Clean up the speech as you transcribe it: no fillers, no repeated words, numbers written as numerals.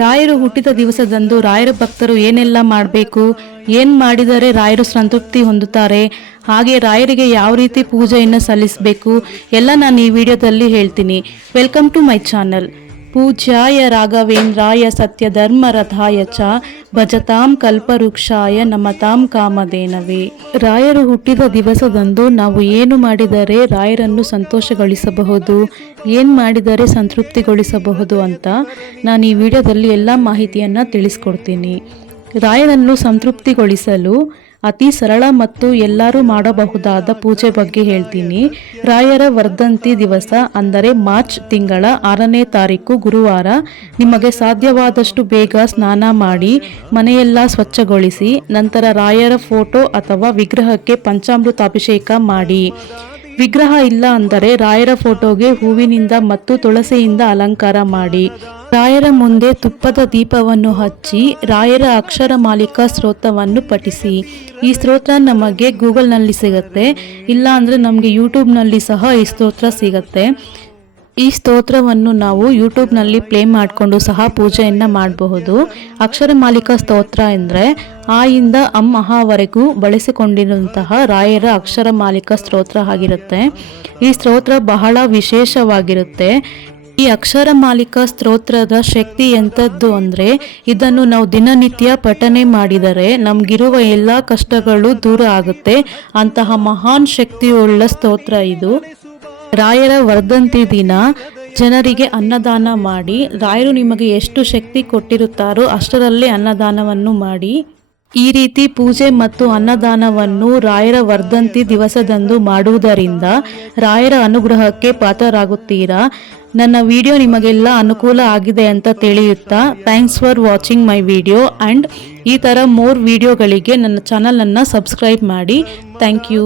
ರಾಯರು ಹುಟ್ಟಿದ ದಿವಸದಂದು ರಾಯರ ಭಕ್ತರು ಏನೆಲ್ಲ ಮಾಡಬೇಕು, ಏನು ಮಾಡಿದರೆ ರಾಯರು ಸಂತೃಪ್ತಿ ಹೊಂದುತ್ತಾರೆ, ಹಾಗೆ ರಾಯರಿಗೆ ಯಾವ ರೀತಿ ಪೂಜೆಯನ್ನು ಸಲ್ಲಿಸಬೇಕು ಎಲ್ಲ ನಾನು ಈ ವಿಡಿಯೋದಲ್ಲಿ ಹೇಳ್ತೀನಿ. Welcome to my channel. ಪೂಜ್ಯಾಯ ರಾಘವೇಂದ್ರಾಯ ಸತ್ಯಧರ್ಮರಥಾಯ ಚ ಭಜತಾಂ ಕಲ್ಪವೃಕ್ಷಾಯ ನಮತಾಂ ಕಾಮಧೇನವೇ. ರಾಯರು ಹುಟ್ಟಿದ ದಿವಸದಂದು ನಾವು ಏನು ಮಾಡಿದರೆ ರಾಯರನ್ನು ಸಂತೋಷಗೊಳಿಸಬಹುದು, ಏನು ಮಾಡಿದರೆ ಸಂತೃಪ್ತಿಗೊಳಿಸಬಹುದು ಅಂತ ನಾನು ಈ ವಿಡಿಯೋದಲ್ಲಿ ಎಲ್ಲ ಮಾಹಿತಿಯನ್ನು ತಿಳಿಸ್ಕೊಡ್ತೀನಿ. ರಾಯರನ್ನು ಸಂತೃಪ್ತಿಗೊಳಿಸಲು ಅತಿ ಸರಳ ಮತ್ತು ಎಲ್ಲರೂ ಮಾಡಬಹುದಾದ ಪೂಜೆ ಬಗ್ಗೆ ಹೇಳ್ತೀನಿ. ರಾಯರ ವರ್ಧಂತಿ ದಿವಸ ಅಂದರೆ ಮಾರ್ಚ್ ತಿಂಗಳ 6ನೇ ತಾರೀಕು ಗುರುವಾರ ನಿಮಗೆ ಸಾಧ್ಯವಾದಷ್ಟು ಬೇಗ ಸ್ನಾನ ಮಾಡಿ ಮನೆಯೆಲ್ಲ ಸ್ವಚ್ಛಗೊಳಿಸಿ ನಂತರ ರಾಯರ ಫೋಟೋ ಅಥವಾ ವಿಗ್ರಹಕ್ಕೆ ಪಂಚಾಮೃತ ಅಭಿಷೇಕ ಮಾಡಿ. ವಿಗ್ರಹ ಇಲ್ಲ ಅಂದರೆ ರಾಯರ ಫೋಟೋಗೆ ಹೂವಿನಿಂದ ಮತ್ತು ತುಳಸಿಯಿಂದ ಅಲಂಕಾರ ಮಾಡಿ. ರಾಯರ ಮುಂದೆ ತುಪ್ಪದ ದೀಪವನ್ನು ಹಚ್ಚಿ ರಾಯರ ಅಕ್ಷರ ಮಾಲಿಕಾ ಸ್ತೋತ್ರವನ್ನು ಪಠಿಸಿ. ಈ ಸ್ತೋತ್ರ ನಮಗೆ ಗೂಗಲ್ನಲ್ಲಿ ಸಿಗುತ್ತೆ, ಇಲ್ಲ ಅಂದರೆ ನಮಗೆ ಯೂಟ್ಯೂಬ್ನಲ್ಲಿ ಸಹ ಈ ಸ್ತೋತ್ರ ಸಿಗುತ್ತೆ. ಈ ಸ್ತೋತ್ರವನ್ನು ನಾವು ಯೂಟ್ಯೂಬ್ನಲ್ಲಿ ಪ್ಲೇ ಮಾಡಿಕೊಂಡು ಸಹ ಪೂಜೆಯನ್ನು ಮಾಡಬಹುದು. ಅಕ್ಷರ ಮಾಲಿಕಾ ಸ್ತೋತ್ರ ಅಂದರೆ ಆ ಇಂದ ಅಹವರೆಗೂ ಬಳಸಿಕೊಂಡಿರುವಂತಹ ರಾಯರ ಅಕ್ಷರ ಮಾಲಿಕಾ ಸ್ತೋತ್ರ ಆಗಿರುತ್ತೆ. ಈ ಸ್ತೋತ್ರ ಬಹಳ ವಿಶೇಷವಾಗಿರುತ್ತೆ. ಈ ಅಕ್ಷರ ಮಾಲಿಕಾ ಸ್ತೋತ್ರದ ಶಕ್ತಿ ಎಂಥದ್ದು ಅಂದರೆ ಇದನ್ನು ನಾವು ದಿನನಿತ್ಯ ಪಠನೆ ಮಾಡಿದರೆ ನಮಗಿರುವ ಎಲ್ಲ ಕಷ್ಟಗಳು ದೂರ ಆಗುತ್ತೆ. ಅಂತಹ ಮಹಾನ್ ಶಕ್ತಿಯುಳ್ಳ ಸ್ತೋತ್ರ ಇದು. ರಾಯರ ವರ್ಧಂತಿ ದಿನ ಜನರಿಗೆ ಅನ್ನದಾನ ಮಾಡಿ. ರಾಯರು ನಿಮಗೆ ಎಷ್ಟು ಶಕ್ತಿ ಕೊಟ್ಟಿರುತ್ತಾರೋ ಅಷ್ಟರಲ್ಲೇ ಅನ್ನದಾನವನ್ನು ಮಾಡಿ. ಈ ರೀತಿ ಪೂಜೆ ಮತ್ತು ಅನ್ನದಾನವನ್ನು ರಾಯರ ವರ್ಧಂತಿ ದಿವಸದಂದು ಮಾಡುವುದರಿಂದ ರಾಯರ ಅನುಗ್ರಹಕ್ಕೆ ಪಾತ್ರರಾಗುತ್ತೀರಾ. ನನ್ನ ವಿಡಿಯೋ ನಿಮಗೆಲ್ಲ ಅನುಕೂಲ ಆಗಿದೆ ಅಂತ ತಿಳಿಯುತ್ತಾ thanks for watching my video and ಈ ಥರ ಮೋರ್ ವಿಡಿಯೋಗಳಿಗೆ ನನ್ನ ಚಾನಲನ್ನು ಸಬ್ಸ್ಕ್ರೈಬ್ ಮಾಡಿ. Thank you.